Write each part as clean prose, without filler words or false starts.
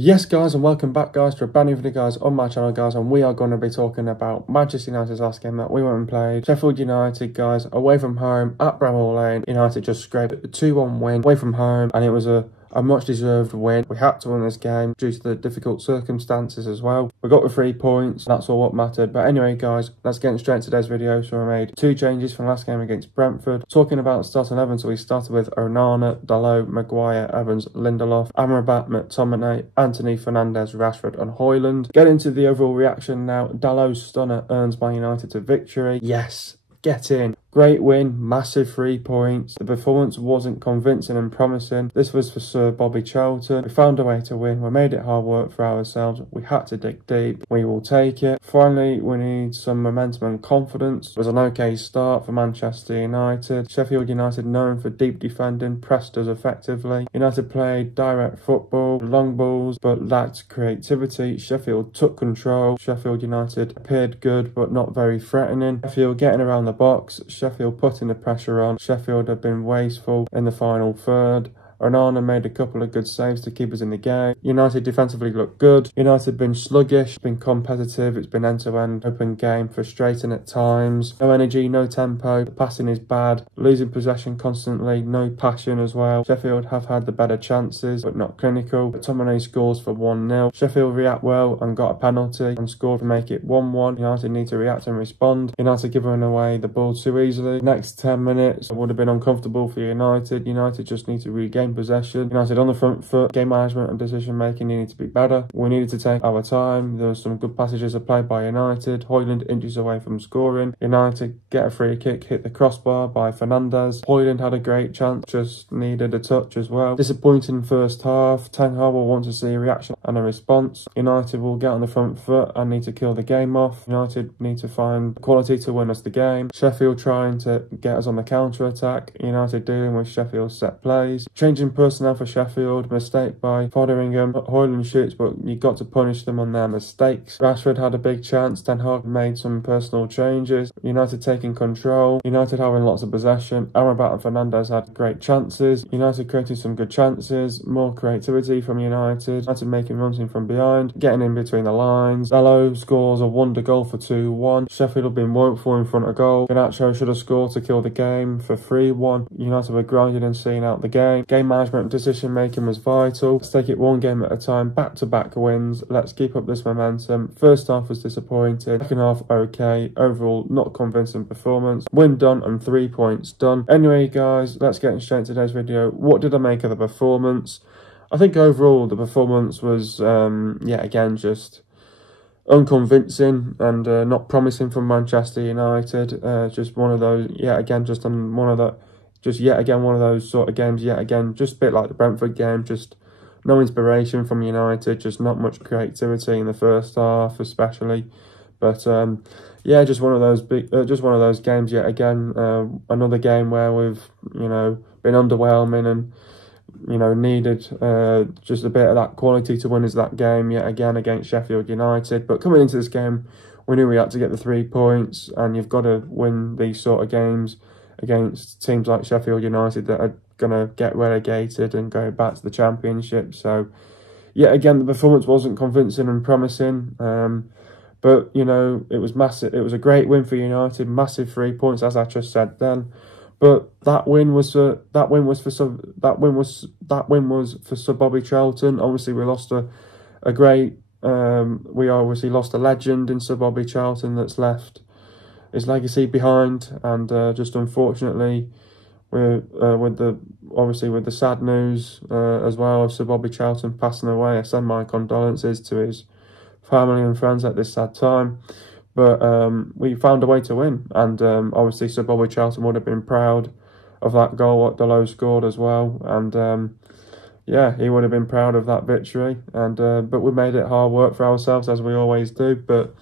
Yes guys, and welcome back guys to a brand new video guys on my channel guys, and we are going to be talking about Manchester United's last game that we went and played. Sheffield United guys, away from home at Bramall Lane. United just scraped a 2-1 win away from home, and it was a much deserved win. We had to win this game due to the difficult circumstances as well. We got the 3 points, that's all what mattered. But anyway guys, let's get straight into today's video. So we made 2 changes from last game against Brentford. Talking about starting 11, so we started with Onana, Dalot, Maguire, Evans, Lindelof, Amrabat, McTominay, Anthony, Fernandes, Rashford and Højlund. Get into the overall reaction now. Dalot's stunner earns Man United to victory. Yes, get in. Great win, massive 3 points. The performance wasn't convincing and promising. This was for Sir Bobby Charlton. We found a way to win. We made it hard work for ourselves. We had to dig deep. We will take it. Finally, we need some momentum and confidence. It was an okay start for Manchester United. Sheffield United, known for deep defending, pressed us effectively. United played direct football, long balls, but lacked creativity. Sheffield took control. Sheffield United appeared good, but not very threatening. Sheffield getting around the box. Sheffield putting the pressure on. Sheffield had been wasteful in the final third. Onana made a couple of good saves to keep us in the game. United defensively looked good. United been sluggish, been competitive. It's been end-to-end open game, frustrating at times. No energy, no tempo. The passing is bad. Losing possession constantly, no passion as well. Sheffield have had the better chances, but not clinical. McTominay scores for 1-0. Sheffield react well and got a penalty and scored to make it 1-1. United need to react and respond. United giving away the ball too easily. Next 10 minutes would have been uncomfortable for United. United just need to regain possession. United on the front foot. Game management and decision making needed to be better. We needed to take our time. There were some good passages of play by United. Højlund inches away from scoring. United get a free kick, hit the crossbar by Fernandes. Højlund had a great chance, just needed a touch as well. Disappointing first half. Ten Hag will want to see a reaction and a response. United will get on the front foot and need to kill the game off. United need to find quality to win us the game. Sheffield trying to get us on the counter attack. United dealing with Sheffield's set plays. Changing personnel for Sheffield, mistake by Fotheringham. Højlund shoots, but you got to punish them on their mistakes. Rashford had a big chance. Ten Hag made some personal changes. United taking control. United having lots of possession. Amrabat and Fernandes had great chances. United created some good chances. More creativity from United. United making runs in from behind, getting in between the lines. Dalot scores a wonder goal for 2-1. Sheffield have been woeful in front of goal. Garnacho should have scored to kill the game for 3-1. United were grinding and seeing out the game. Game management and decision making was vital. Let's take it one game at a time. Back-to-back wins. Let's keep up this momentum. First half was disappointing. Second half okay. Overall not convincing performance. Win done and 3 points done. Anyway guys, let's get straight into today's video. What did I make of the performance? I think overall the performance was yet again just unconvincing and not promising from Manchester United. Just one of those, yet again just one of those sort of games, just a bit like the Brentford game, just no inspiration from United, just not much creativity in the first half especially. But yeah, just one of those games yet again. Another game where we've, been underwhelming and, needed just a bit of that quality to win us that game yet again against Sheffield United. But coming into this game, we knew we had to get the 3 points, and you've got to win these sort of games against teams like Sheffield United that are going to get relegated and go back to the Championship. So, yet again, the performance wasn't convincing and promising. But, it was massive. It was a great win for United, massive 3 points, as I just said then. But that win was for Sir Bobby Charlton. Obviously, we lost a great. We obviously lost a legend in Sir Bobby Charlton that's left his legacy behind, and just unfortunately, we're with the sad news as well of Sir Bobby Charlton passing away. I send my condolences to his family and friends at this sad time. But we found a way to win, and obviously Sir Bobby Charlton would have been proud of that goal what Dalot scored as well, and yeah, he would have been proud of that victory. And but we made it hard work for ourselves, as we always do. But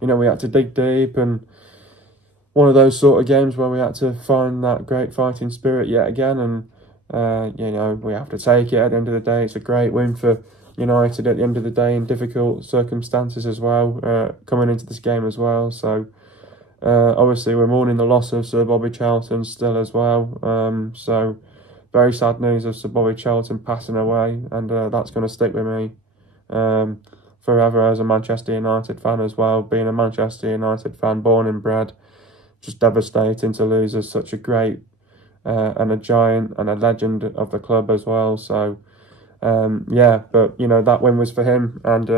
we had to dig deep, and one of those sort of games where we had to find that great fighting spirit yet again, and we have to take it at the end of the day. It's a great win for United at the end of the day in difficult circumstances as well, coming into this game as well. So obviously we're mourning the loss of Sir Bobby Charlton still as well. So very sad news of Sir Bobby Charlton passing away, and that's going to stick with me forever as a Manchester United fan as well. Being a Manchester United fan, born and bred, just devastating to lose as such a great and a giant and a legend of the club as well. So yeah, but that win was for him, and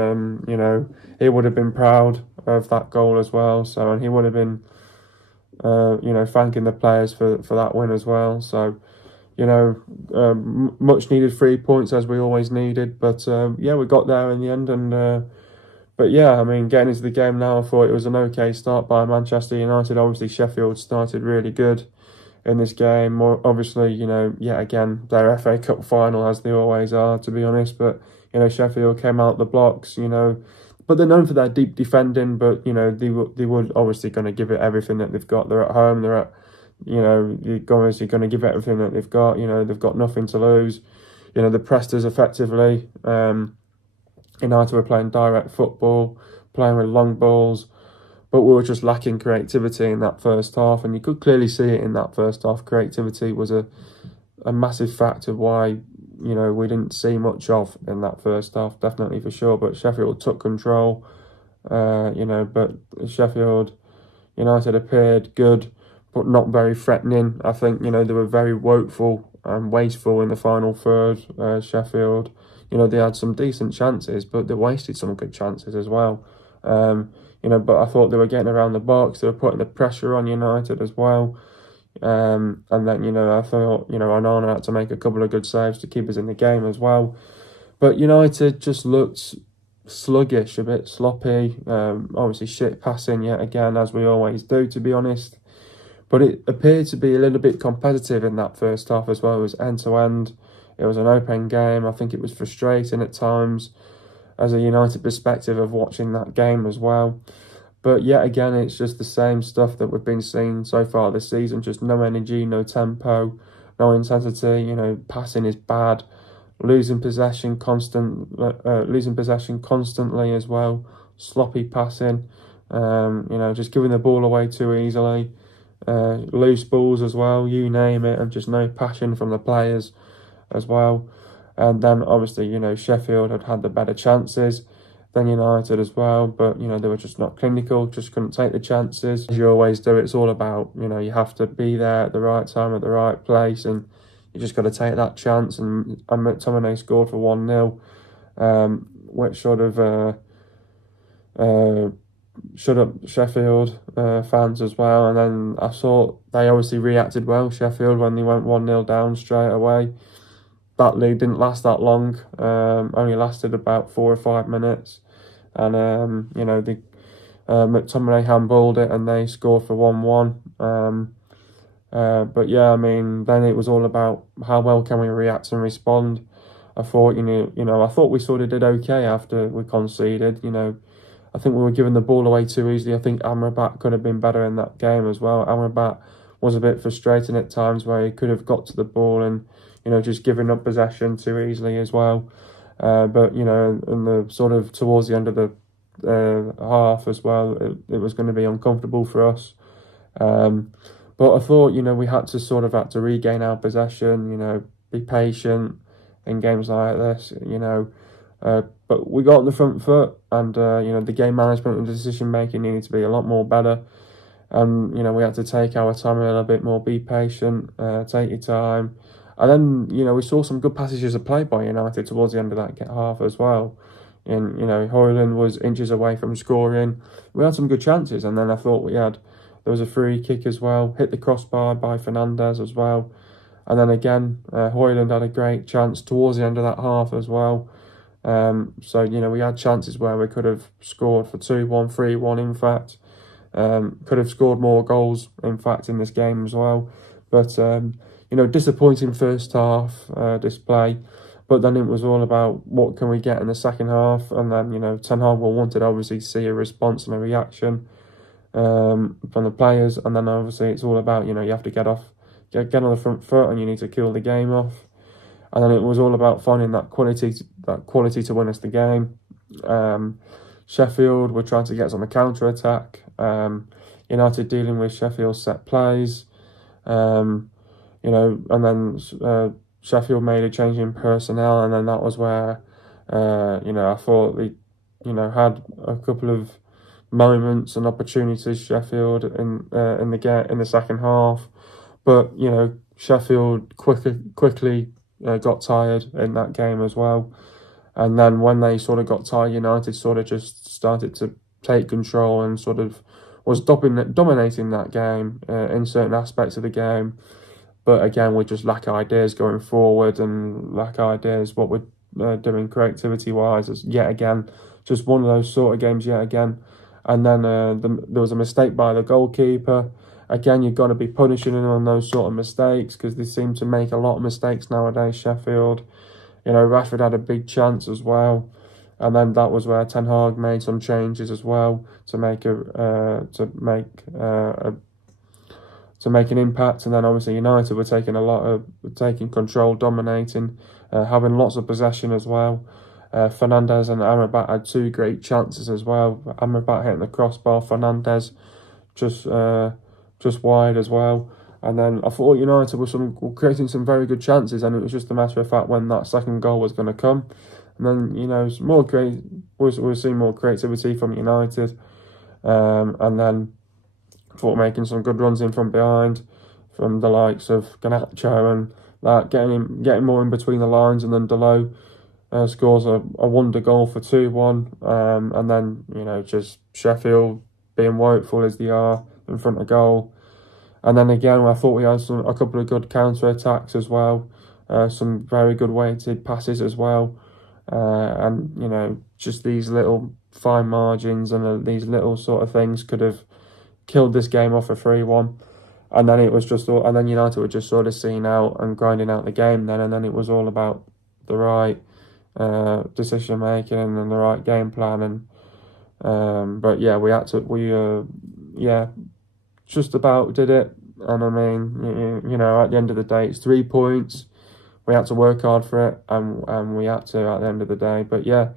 he would have been proud of that goal as well. So, and he would have been thanking the players for that win as well. So much needed 3 points, as we always needed, but yeah, we got there in the end. And but yeah, I mean, getting into the game now, I thought it was an okay start by Manchester United. Obviously Sheffield started really good in this game. More obviously, yet again, their FA Cup final, as they always are, to be honest. But Sheffield came out the blocks, but they're known for their deep defending. But they were obviously going to give it everything that they've got. They're at home. They're at you're obviously going to give it everything that they've got. They've got nothing to lose. They pressed us effectively. United were playing direct football, playing with long balls. But we were just lacking creativity in that first half, and you could clearly see it in that first half. Creativity was a massive factor why, we didn't see much of in that first half, definitely for sure. But Sheffield took control, but Sheffield United appeared good, but not very threatening. I think, they were very woeful and wasteful in the final third, Sheffield. They had some decent chances, but they wasted some good chances as well. But I thought they were getting around the box. They were putting the pressure on United as well. And then, I thought, Onana had to make a couple of good saves to keep us in the game as well. But United just looked sluggish, a bit sloppy. Obviously shit passing yet again, as we always do, to be honest. But it appeared to be a little bit competitive in that first half as well. It was end-to-end. It was an open game. I think it was frustrating at times, as a United perspective, of watching that game as well. But yet again, it's just the same stuff that we've been seeing so far this season. Just no energy, no tempo, no intensity. Passing is bad. Losing possession constantly as well. Sloppy passing. Just giving the ball away too easily. Loose balls as well, you name it, and just no passion from the players as well. And then obviously, Sheffield had the better chances than United as well, but they were just not clinical, just couldn't take the chances. As you always do, it's all about, you have to be there at the right time, at the right place, and you just got to take that chance. And McTominay scored for 1-0, which sort of shut up Sheffield fans as well. And then I thought they obviously reacted well, Sheffield, when they went 1-0 down straight away. That lead didn't last that long, only lasted about 4 or 5 minutes. And, McTominay handballed it and they scored for 1-1. But yeah, I mean, then it was all about how well can we react and respond. I thought, I thought we sort of did okay after we conceded. I think we were giving the ball away too easily. I think Amrabat could have been better in that game as well. Amrabat was a bit frustrating at times, where he could have got to the ball and, just giving up possession too easily as well. But, in the sort of towards the end of the half as well, it was going to be uncomfortable for us. But I thought, we had to regain our possession, be patient in games like this, but we got on the front foot, and, the game management and decision making needed to be a lot more better. And, we had to take our time a little bit more, be patient, take your time. And then, we saw some good passages of play by United towards the end of that half as well. And, Højlund was inches away from scoring. We had some good chances, and then I thought there was a free kick as well, hit the crossbar by Fernandes as well. And then again, Højlund had a great chance towards the end of that half as well. So, we had chances where we could have scored for 2-1, 3-1, in fact. Could have scored more goals, in fact, in this game as well. But, disappointing first half display. But then it was all about what can we get in the second half. And then, Ten Hag wanted obviously to see a response and a reaction from the players. And then obviously it's all about, you have to get on the front foot, and you need to kill the game off. And then it was all about finding that quality to win us the game. Sheffield were trying to get us on the counter-attack. United dealing with Sheffield's set plays. And then Sheffield made a change in personnel, and then that was where You know, I thought we, you know, had a couple of moments and opportunities, Sheffield, in the second half, but you know, Sheffield quickly got tired in that game as well. And then when they sort of got tired, United sort of just started to take control and sort of was dominating that game in certain aspects of the game. But again, we just lack ideas going forward and lack ideas what we're doing creativity-wise. It's yet again just one of those sort of games yet again. And then there was a mistake by the goalkeeper. Again, you've got to be punishing them on those sort of mistakes because they seem to make a lot of mistakes nowadays, Sheffield. You know, Rashford had a big chance as well. And then that was where Ten Hag made some changes as well to make an impact. And then obviously United were taking control, dominating, having lots of possession as well. Fernandes and Amrabat had two great chances as well. Amrabat hitting the crossbar, Fernandes just wide as well. And then I thought United were creating some very good chances, and it was just a matter of fact when that second goal was going to come. And then, you know, we're seeing more creativity from United. And then I thought making some good runs in from behind from the likes of Garnacho and that, getting more in between the lines, and then Dalot scores a wonder goal for 2-1. And then, you know, just Sheffield being woeful as they are in front of goal. And then again, I thought we had a couple of good counter-attacks as well. Some very good weighted passes as well. And, you know, just these little fine margins and these little sort of things could have killed this game off a 3-1. And then and then United were just sort of seeing out and grinding out the game then. And then it was all about the right decision making and the right game plan. And but yeah, just about did it. And I mean, you know, at the end of the day, it's 3 points. We had to work hard for it, and we had to at the end of the day. But yeah,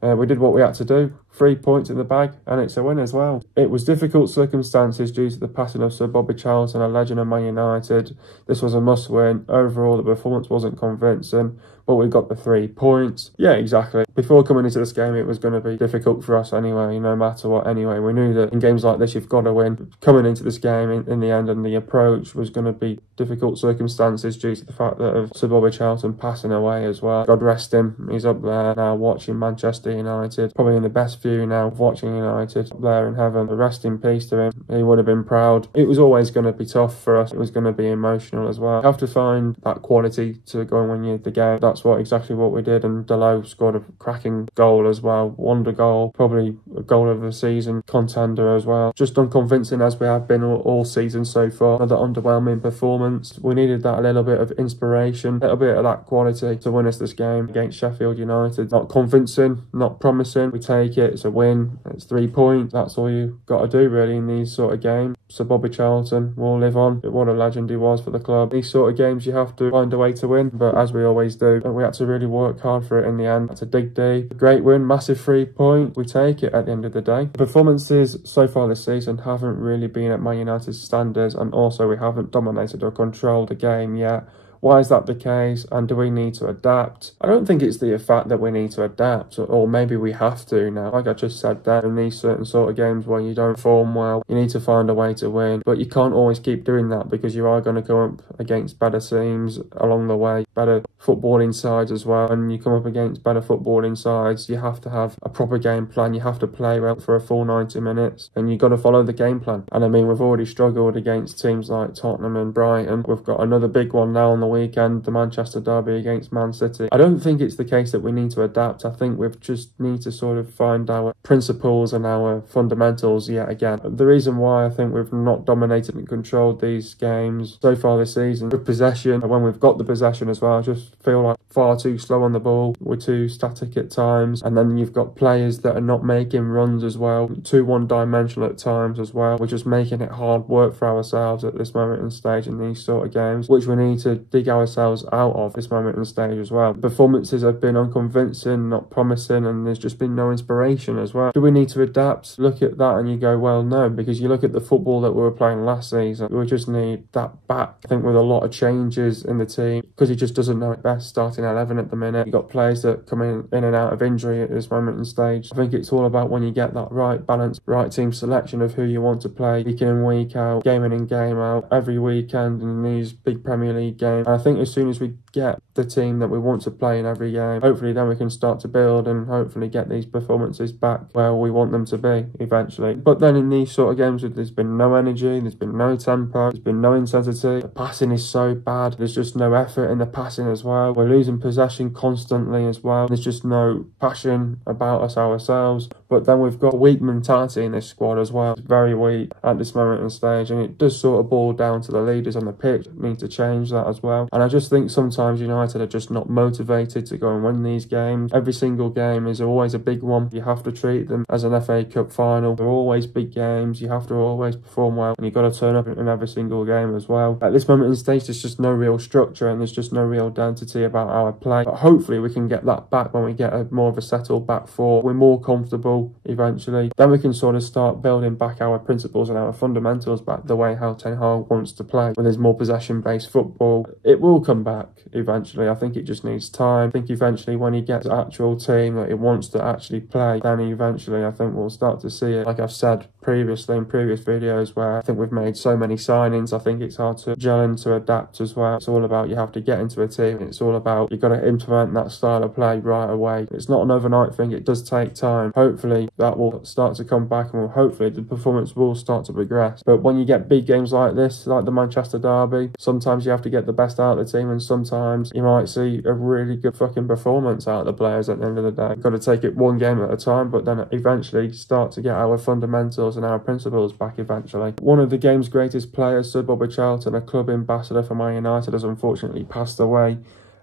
we did what we had to do. 3 points in the bag, and it's a win as well. It was difficult circumstances due to the passing of Sir Bobby Charlton, a legend of Man United. This was a must-win. Overall, the performance wasn't convincing, but we got the 3 points. Yeah, exactly. Before coming into this game, it was going to be difficult for us anyway, no matter what. Anyway, we knew that in games like this, you've got to win. Coming into this game in the end, and the approach was going to be difficult circumstances due to the fact that of Sir Bobby Charlton passing away as well. God rest him. He's up there now watching Manchester United, probably in the best view now of watching United up there in heaven. Rest in peace to him. He would have been proud. It was always going to be tough for us. It was going to be emotional as well. You have to find that quality to go and win you the game. That's exactly what we did, and Dalot scored a cracking goal as well. Wonder goal, probably a goal of the season contender as well. Just unconvincing as we have been all season so far. Another underwhelming performance. We needed that a little bit of inspiration, a little bit of that quality to win us this game against Sheffield United. Not convincing, not promising. We take it. It's a win. It's 3 points. That's all you've got to do really in these sort of games. So Bobby Charlton will live on. What a legend he was for the club. These sort of games you have to find a way to win, but as we always do, we had to really work hard for it in the end. That's a dig deep. Great win, massive 3 points. We take it at the end of the day. The performances so far this season haven't really been at Man United's standards, and also we haven't dominated or controlled the game yet. Why is that the case, and do we need to adapt? I don't think it's the fact that we need to adapt, or maybe we have to now. Like I just said there, in these certain sort of games where you don't perform well, you need to find a way to win. But you can't always keep doing that, because you are going to go up against better teams along the way, better footballing sides as well. And you come up against better footballing sides, you have to have a proper game plan. You have to play well for a full 90 minutes, and you've got to follow the game plan. And I mean, we've already struggled against teams like Tottenham and Brighton. We've got another big one now on the weekend, the Manchester derby against Man City. I don't think it's the case that we need to adapt. I think we just need to sort of find our principles and our fundamentals yet again. The reason why I think we've not dominated and controlled these games so far this season with possession, and when we've got the possession as well, I just feel like far too slow on the ball. We're too static at times, and then you've got players that are not making runs as well, too one-dimensional at times as well. We're just making it hard work for ourselves at this moment in stage in these sort of games, which we need to dig ourselves out of this moment and stage as well. Performances have been unconvincing, not promising, and there's just been no inspiration as well. Do we need to adapt? Look at that and you go, well, no, because you look at the football that we were playing last season, we just need that back. I think with a lot of changes in the team, because he just doesn't know it best starting 11 at the minute. You've got players that come in and out of injury at this moment and stage. I think it's all about when you get that right balance, right team selection of who you want to play week in and week out, game in and game out, every weekend in these big Premier League games. And I think as soon as we get the team that we want to play in every game, hopefully then we can start to build and hopefully get these performances back where we want them to be eventually. But then in these sort of games, there's been no energy, there's been no tempo, there's been no intensity. The passing is so bad. There's just no effort in the passing as well. We're losing possession constantly as well. There's just no passion about us ourselves. But then we've got a weak mentality in this squad as well. It's very weak at this moment in stage, and it does sort of boil down to the leaders on the pitch. Need to change that as well. And I just think sometimes United are just not motivated to go and win these games. Every single game is always a big one. You have to treat them as an FA Cup final. They're always big games. You have to always perform well, and you've got to turn up in every single game as well. At this moment in stage, there's just no real structure and there's just no real identity about our play. But hopefully we can get that back when we get more of a settled back four. We're more comfortable eventually. Then we can sort of start building back our principles and our fundamentals back the way how Ten Hag wants to play. When there's more possession-based football, it will come back eventually. I think it just needs time. I think eventually when he gets the actual team that he wants to actually play, then eventually I think we'll start to see it. Like I've said previously in previous videos where I think we've made so many signings, I think it's hard to gel and to adapt as well. It's all about you have to get into a team. It's all about you've got to implement that style of play right away. It's not an overnight thing. It does take time. Hopefully that will start to come back and hopefully the performance will start to progress. But when you get big games like this, like the Manchester derby, sometimes you have to get the best out of the team and sometimes you might see a really good fucking performance out of the players at the end of the day. You've got to take it one game at a time, but then eventually start to get our fundamentals and our principles back eventually. One of the game's greatest players, Sir Bobby Charlton, a club ambassador for Man United, has unfortunately passed away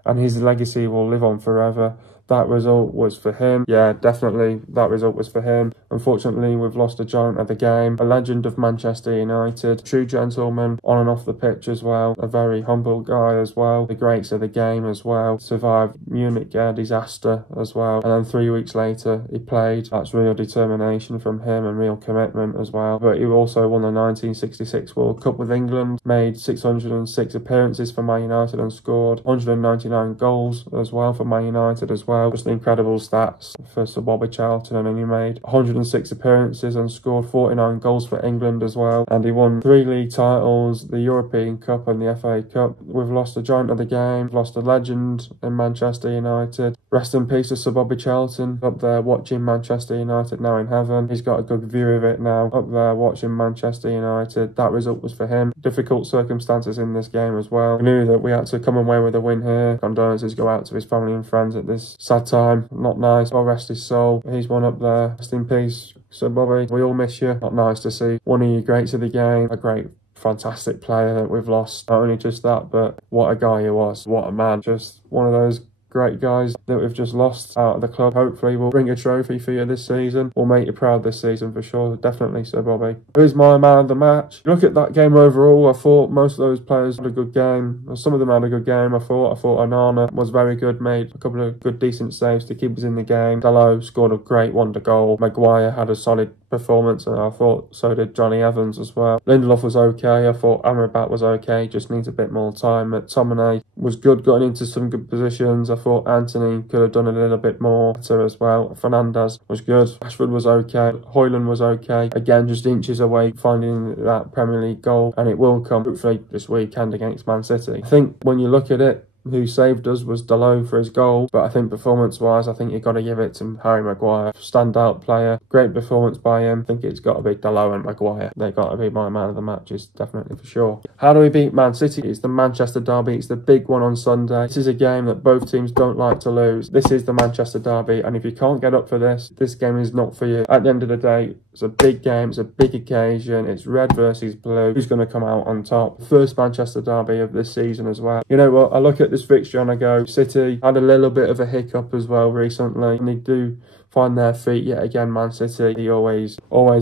and his legacy will live on forever. That result was for him. Yeah, definitely that result was for him. Unfortunately, we've lost a giant of the game, a legend of Manchester United, true gentleman on and off the pitch as well, a very humble guy as well, the greats of the game as well, survived Munich disaster as well, and then 3 weeks later he played. That's real determination from him and real commitment as well. But he also won the 1966 World Cup with England, made 606 appearances for Man United and scored 199 goals as well for Man United as well. Just incredible stats for Sir Bobby Charlton, and he made 106 appearances and scored 49 goals for England as well, and he won 3 league titles, the European Cup and the FA Cup. We've lost a giant of the game, lost a legend in Manchester United. Rest in peace to Sir Bobby Charlton, up there watching Manchester United now in heaven. He's got a good view of it now, up there watching Manchester United. That result was for him. Difficult circumstances in this game as well. We knew that we had to come away with a win here. Condolences go out to his family and friends at this sad time. Not nice. God rest his soul. He's one up there. Rest in peace, Sir Bobby. We all miss you. Not nice to see one of you greats of the game. A great, fantastic player that we've lost. Not only just that, but what a guy he was. What a man. Just one of those great guys that we've just lost out of the club. Hopefully we'll bring a trophy for you this season. We'll make you proud this season for sure. Definitely, Sir Bobby. Who's my man of the match? Look at that game overall. I thought most of those players had a good game. Some of them had a good game. I thought Onana was very good, made a couple of good decent saves to keep us in the game. Dalot scored a great wonder goal. Maguire had a solid performance, and I thought so did Johnny Evans as well. Lindelof was okay. I thought Amrabat was okay, just needs a bit more time. McTominay was good, got into some good positions. I thought Anthony could have done a little bit more better as well. Fernandes was good. Rashford was okay. Højlund was okay. Again, just inches away finding that Premier League goal, and it will come hopefully this weekend against Man City. I think when you look at it, who saved us was Dalot for his goal, but I think performance-wise, I think you've got to give it to Harry Maguire. Standout player, great performance by him. I think it's got to be Dalot and Maguire. They've got to be my man of the matches, definitely for sure. How do we beat Man City? It's the Manchester derby. It's the big one on Sunday. This is a game that both teams don't like to lose. This is the Manchester derby, and if you can't get up for this game is not for you. At the end of the day, it's a big game, it's a big occasion, it's red versus blue. Who's going to come out on top? First Manchester derby of this season as well. You know what, I look at this fixture and I go, City had a little bit of a hiccup as well recently, and they do find their feet yet again. Man City, they always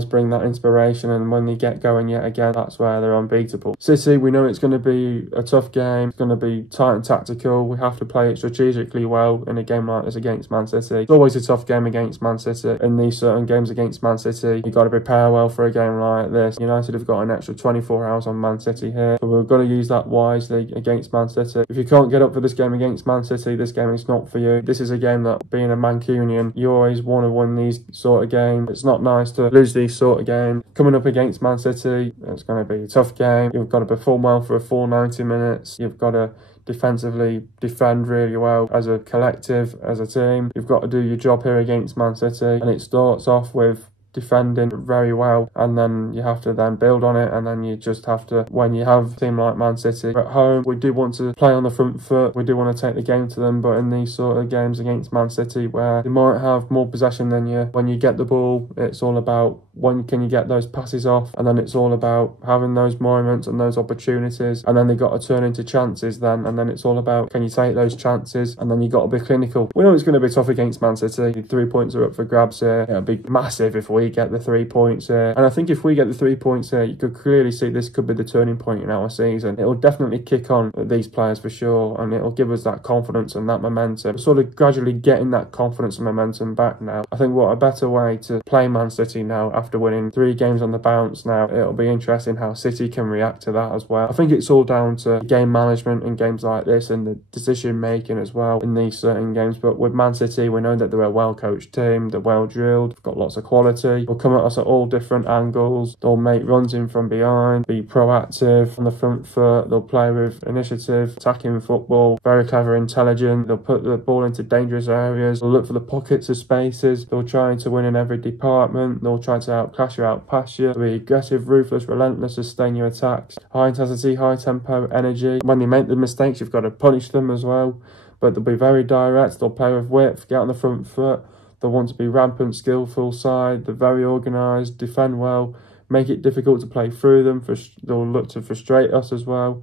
bring that inspiration, and when they get going yet again, that's where they're unbeatable. City, we know it's going to be a tough game. It's going to be tight and tactical. We have to play it strategically well in a game like this against Man City. It's always a tough game against Man City. In these certain games against Man City, you've got to prepare well for a game like this. United have got an extra 24 hours on Man City here, so we've got to use that wisely against Man City. If you can't get up for this game against Man City, this game is not for you. This is a game that, being a Mancunian, you always want to win these sort of games. It's not nice to lose these sort of games. Coming up against Man City, it's going to be a tough game. You've got to perform well for a full 90 minutes. You've got to defensively defend really well as a collective, as a team. You've got to do your job here against Man City, and it starts off with defending very well, and then you have to then build on it, and then you just have to, when you have a team like Man City at home, we do want to play on the front foot, we do want to take the game to them, but in these sort of games against Man City where they might have more possession than you, when you get the ball, it's all about when can you get those passes off, and then it's all about having those moments and those opportunities, and then they got to turn into chances then, and then it's all about can you take those chances, and then you got to be clinical. We know it's going to be tough against Man City. 3 points are up for grabs here. It'll be massive if we get the 3 points here, and I think if we get the 3 points here, you could clearly see this could be the turning point in our season. It'll definitely kick on these players for sure, and it'll give us that confidence and that momentum. We're sort of gradually getting that confidence and momentum back now. I think what a better way to play Man City now after winning 3 games on the bounce now. It'll be interesting how City can react to that as well. I think it's all down to game management in games like this and the decision making as well in these certain games. But with Man City, we know that they're a well-coached team, they're well-drilled, they've got lots of quality. They'll come at us at all different angles. They'll make runs in from behind, be proactive on the front foot. They'll play with initiative, attacking football, very clever, intelligent. They'll put the ball into dangerous areas. They'll look for the pockets of spaces. They'll try to win in every department. They'll try to outclass you, outpass you. They'll be aggressive, ruthless, relentless, sustain your attacks. High intensity, high tempo, energy. When they make the mistakes, you've got to punish them as well. But they'll be very direct. They'll play with width, get on the front foot. They'll want to be rampant, skillful side. They're very organised, defend well, make it difficult to play through them. They'll look to frustrate us as well.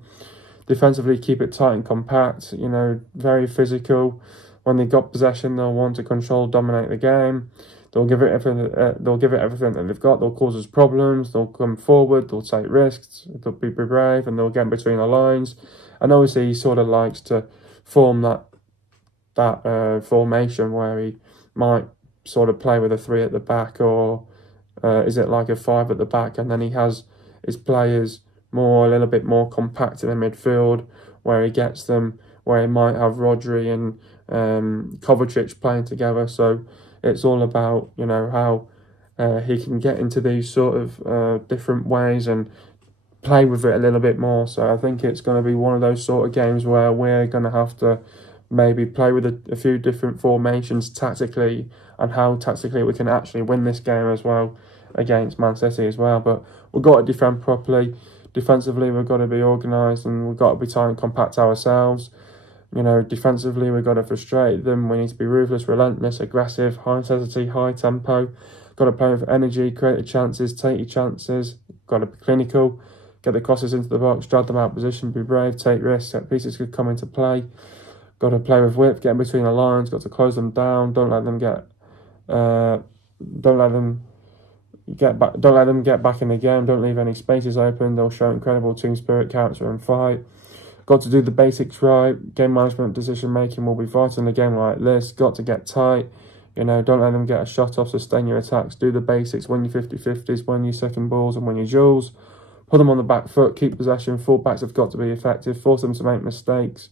Defensively, keep it tight and compact, you know, very physical. When they've got possession, they'll want to control, dominate the game. They'll give it everything. They'll give it everything that they've got. They'll cause us problems. They'll come forward. They'll take risks. They'll be brave, and they'll get in between the lines. And obviously, he sort of likes to form that formation where he might sort of play with a 3 at the back, or is it like a 5 at the back, and then he has his players a little bit more compact in the midfield, where he gets them, where he might have Rodri and Kovacic playing together. So it's all about, you know, how he can get into these sort of different ways and play with it a little bit more. So I think it's going to be one of those sort of games where we're going to have to maybe play with a few different formations tactically, and how tactically we can actually win this game as well against Man City as well. But we've got to defend properly. Defensively, we've got to be organised, and we've got to be tight and compact ourselves. You know, defensively, we've got to frustrate them. We need to be ruthless, relentless, aggressive, high intensity, high tempo. Got to play with energy, create the chances, take your chances. Got to be clinical, get the crosses into the box, drag them out of position, be brave, take risks. Set pieces could come into play. Got to play with width, get in between the lines. Got to close them down. Don't let them get back in the game. Don't leave any spaces open. They'll show incredible team spirit, character, and fight. Got to do the basics right. Game management, decision making will be vital in a game like this. Got to get tight. You know, don't let them get a shot off. Sustain your attacks. Do the basics. Win your 50-50s. Win your second balls, and win your duels. Put them on the back foot. Keep possession. Full-backs have got to be effective. Force them to make mistakes.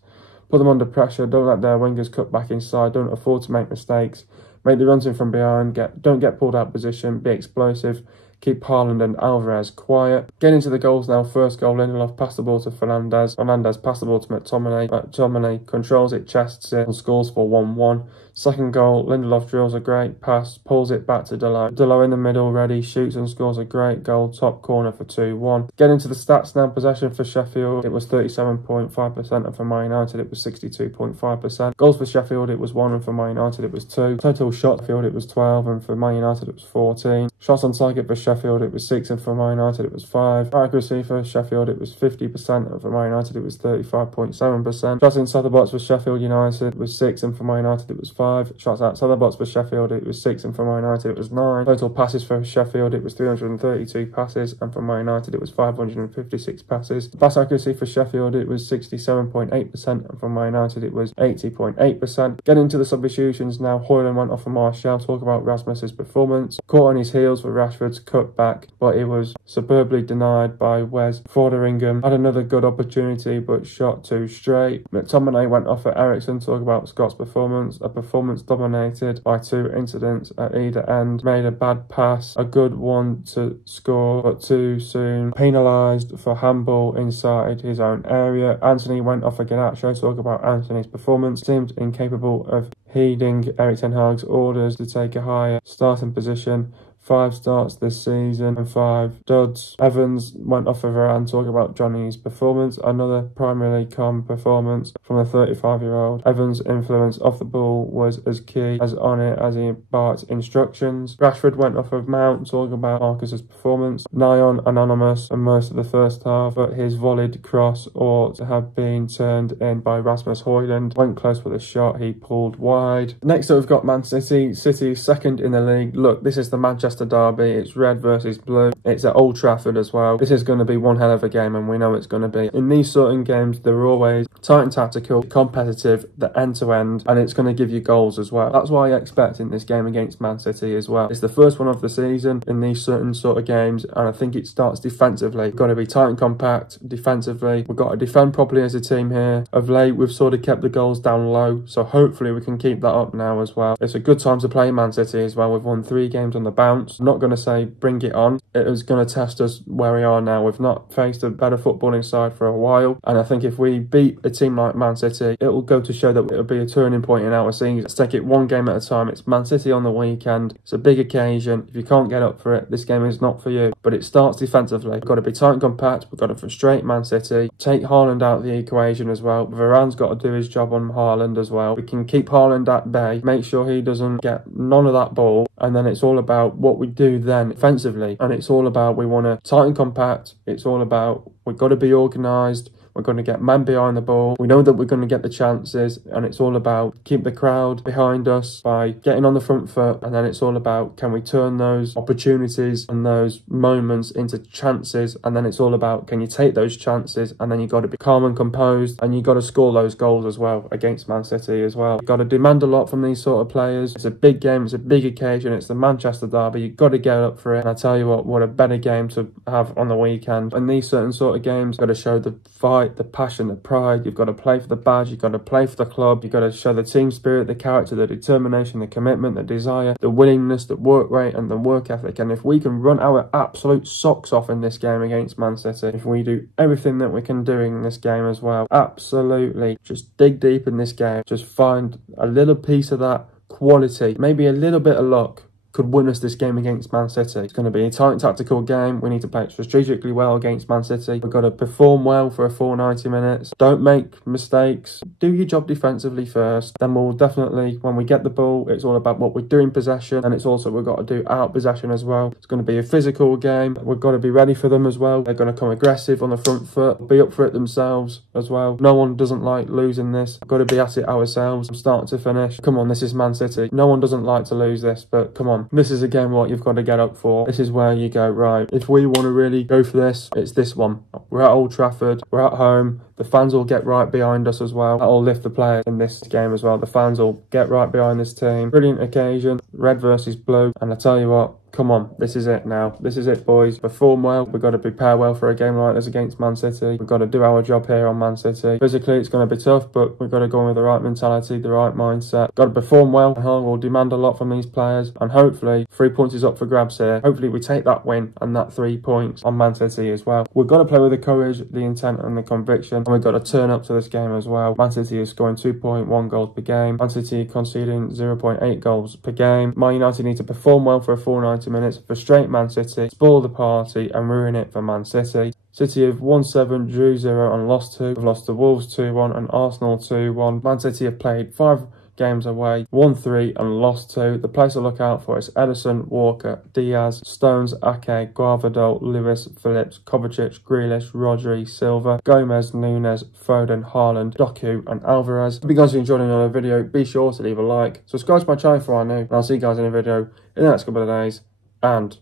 Put them under pressure. Don't let their wingers cut back inside. Don't afford to make mistakes. Make the runs in from behind. Don't get pulled out of position. Be explosive. Keep Haaland and Alvarez quiet. Get into the goals now. First goal, Lindelof passed the ball to Fernandes. Fernandes passed the ball to McTominay. McTominay controls it, chests it, and scores for 1-1. Second goal, Lindelof drills a great pass, pulls it back to Dalot. Dalot in the middle, ready, shoots and scores a great goal, top corner for 2-1. Get into the stats now. Possession for Sheffield, it was 37.5%, and for Man United, it was 62.5%. Goals for Sheffield, it was 1, and for Man United, it was 2. Total shots for Sheffield, it was 12, and for Man United, it was 14. Shots on target for Sheffield, it was 6, and for Man United it was 5. Accuracy for Sheffield, it was 50%, and for Man United it was 35.7%. Shots inside the box for Sheffield United was 6, and for Man United it was 5. Shots outside the box for Sheffield, it was 6, and for Man United it was 9. Total passes for Sheffield, it was 332 passes, and for Man United it was 556 passes. Pass accuracy for Sheffield, it was 67.8%, and for Man United it was 80.8%. Getting into the substitutions now, Højlund went off for Martial. Talk about Rasmus's performance. Caught on his heels for Rashford's cutback, but it was superbly denied by Wes. Forderingham had another good opportunity, but shot too straight. McTominay went off for Ericsson. Talk about Scott's performance. A performance dominated by 2 incidents at either end. Made a bad pass, a good one to score, but too soon. Penalised for handball inside his own area. Anthony went off for Garnacho. Talk about Anthony's performance. Seemed incapable of heeding Erik ten Hag's orders to take a higher starting position. 5 starts this season and 5 duds. Evans went off for Varane. Talk about Johnny's performance. Another primarily calm performance from the 35-year-old. Evans' influence off the ball was as key as on it as he barked instructions. Rashford went off of Mount. Talk about Marcus's performance. Nyon anonymous in most of the first half, but his volleyed cross ought to have been turned in by Rasmus Højlund. Went close with a shot, he pulled wide. Next up we've got Man City. City second in the league. Look, this is the Manchester derby. It's red versus blue. It's at Old Trafford as well. This is going to be one hell of a game, and we know it's going to be. In these certain games, they're always tight and tactical, competitive, the end to end, and it's going to give you goals as well. That's why I expect in this game against Man City as well. It's the first one of the season in these certain sort of games, and I think it starts defensively. We've got to be tight and compact defensively. We've got to defend properly as a team here. Of late, we've sort of kept the goals down low, so hopefully we can keep that up now as well. It's a good time to play Man City as well. We've won 3 games on the bounce. I'm not going to say bring it on. It is going to test us where we are now. We've not faced a better footballing side for a while, and I think if we beat a team like Man City, it will go to show that it'll be a turning point in our season. Let's take it one game at a time. It's Man City on the weekend. It's a big occasion. If you can't get up for it, this game is not for you. But it starts defensively. We've got to be tight and compact. We've got to frustrate Man City. Take Haaland out of the equation as well. Varane's got to do his job on Haaland as well. We can keep Haaland at bay, make sure he doesn't get none of that ball, and then it's all about what we do then offensively, and it's all about we want to tight and compact. It's all about we've got to be organised. We're going to get man behind the ball. We know that we're going to get the chances, and it's all about keep the crowd behind us by getting on the front foot, and then it's all about can we turn those opportunities and those moments into chances, and then it's all about can you take those chances, and then you've got to be calm and composed, and you've got to score those goals as well against Man City as well. You've got to demand a lot from these sort of players. It's a big game, it's a big occasion, it's the Manchester derby. You've got to get up for it, and I tell you what a better game to have on the weekend. In these certain sort of games, you've got to show the fight, the passion, the pride. You've got to play for the badge. You've got to play for the club. You've got to show the team spirit, the character, the determination, the commitment, the desire, the willingness, the work rate, and the work ethic. And if we can run our absolute socks off in this game against Man City, if we do everything that we can do in this game as well, absolutely just dig deep in this game. Just find a little piece of that quality, maybe a little bit of luck, could win us this game against Man City. It's going to be a tight tactical game. We need to play it strategically well against Man City. We've got to perform well for a full 90 minutes. Don't make mistakes. Do your job defensively first. Then we'll definitely, when we get the ball, it's all about what we do in possession, and it's also we've got to do out possession as well. It's going to be a physical game. We've got to be ready for them as well. They're going to come aggressive on the front foot, be up for it themselves as well. No one doesn't like losing this. We've got to be at it ourselves from start to finish. Come on, this is Man City. No one doesn't like to lose this, but come on. This is a game what you've got to get up for. This is where you go, right, if we want to really go for this, it's this one. We're at Old Trafford, we're at home, the fans will get right behind us as well. That'll lift the players in this game as well. The fans will get right behind this team. Brilliant occasion, red versus blue, and I tell you what, come on, this is it now. This is it, boys. Perform well. We've got to prepare well for a game like this against Man City. We've got to do our job here on Man City. Physically, it's going to be tough, but we've got to go in with the right mentality, the right mindset. Got to perform well. Hull will demand a lot from these players, and hopefully 3 points is up for grabs here. Hopefully we take that win and that 3 points on Man City as well. We've got to play with the courage, the intent, and the conviction, and we've got to turn up to this game as well. Man City is scoring 2.1 goals per game. Man City conceding 0.8 goals per game. Man United need to perform well for a full 90 minutes, frustrate Man City, spoil the party, and ruin it for Man City. City have won 7, drew 0, and lost 2. We've lost to Wolves 2-1 and Arsenal 2-1. Man City have played 5 games away, won 3 and lost 2. The players to look out for is Ederson, Walker, Diaz, Stones, Ake, Guardado, Lewis, Phillips, Kovacic, Grealish, Rodri, Silva, Gomez, Nunes, Foden, Haaland, Doku and Alvarez. If you guys are enjoying another video, be sure to leave a like, subscribe to my channel if you are new, and I'll see you guys in a video in the next couple of days, and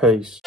peace.